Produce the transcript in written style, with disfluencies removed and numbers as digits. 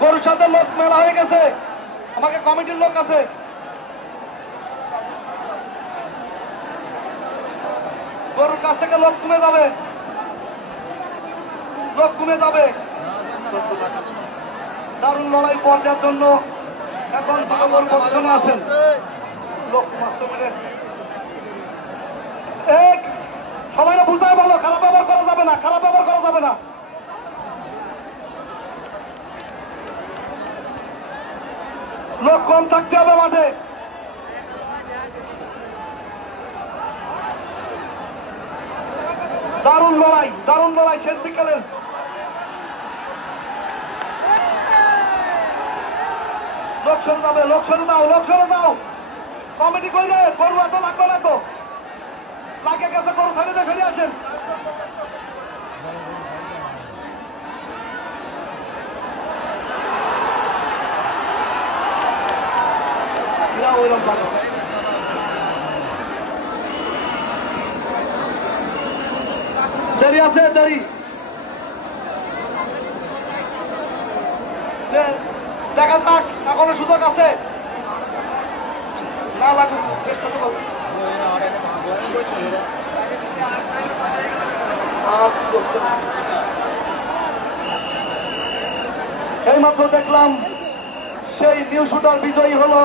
গরুর সাথে লোক মেলা হয়ে গেছে, আমাকে কমিটির লোক আছে, গরুর কাছ থেকে লোক কমে যাবে, লোক কমে যাবে। দারুণ লড়াই পর্যায়ের জন্য এখন পজিশনে আছেন লোক সবাই বুঝায় বলো, খারাপ ব্যবহার করা যাবে না, খারাপ ব্যবহার করা যাবে না। লোক কম থাকতে হবে মাঠে। দারুণ লড়াই শেষ বিকেলের। লোক সরে যাবে, লোক সরে দাও। কমিটি কইলে গরু এত লাগবে না তো, লাগে গেছে গরু সাইডে সরে আসেন। দেরি আছে, দেরি দেখা যাক, এখনো সুযোগ আছে। না লাগুক, চেষ্টা তো করবো। এইমাত্র দেখলাম সেই নিউ শুটার বিজয়ী হলো